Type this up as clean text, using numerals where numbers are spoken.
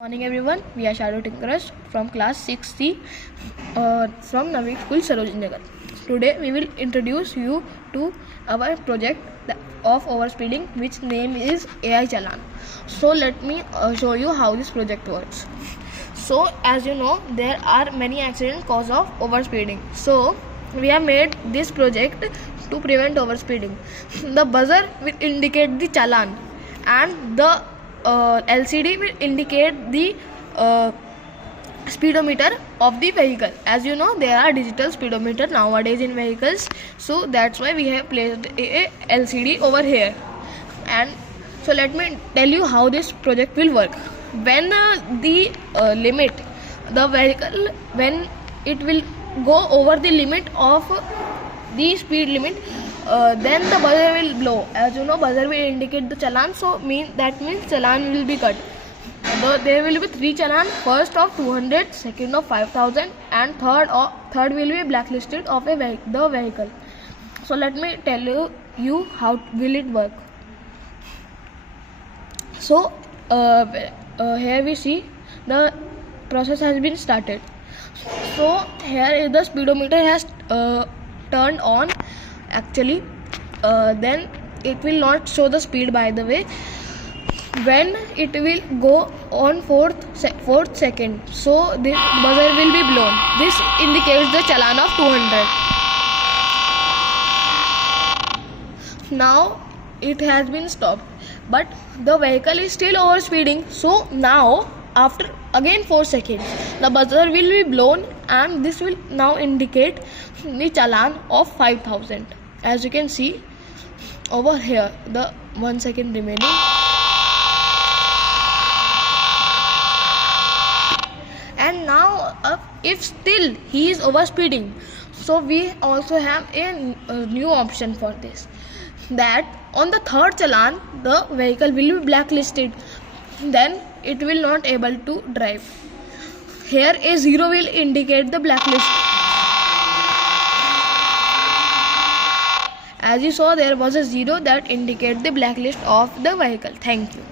Morning everyone, we are Shadow Tinkerers from class 6C from Navik School Sarojini Nagar. Today we will introduce you to our project of overspeeding, which name is AI Challan. So let me show you how this project works. So as you know, there are many accidents cause of overspeeding. So we have made this project to prevent overspeeding. The buzzer will indicate the challan and the LCD will indicate the speedometer of the vehicle. As you know, there are digital speedometer nowadays in vehicles, so that's why we have placed a LCD over here. And so let me tell you how this project will work. When the limit, the vehicle, when it will go over the limit of the speed limit, then the buzzer will blow. As you know, buzzer will indicate the challan, so that means challan will be cut. There will be 3 challan: first of 200, second of 5,000, and third will be blacklisted of the vehicle. So let me tell you how will it work. So here we see the process has been started. So here is the speedometer has turned on. Actually, then it will not show the speed, by the way, when it will go on fourth second. So the buzzer will be blown. This indicates the challan of 200. Now it has been stopped, but the vehicle is still overspeeding. So now after again 4 seconds, the buzzer will be blown and this will now indicate the challan of 5,000. As you can see over here, the 1 second remaining. And now if still he is overspeeding, so we also have a new option for this, that on the third challan the vehicle will be blacklisted, then it will not able to drive. Here a 0 will indicate the blacklist. As you saw, there was a 0 that indicates the blacklist of the vehicle. Thank you.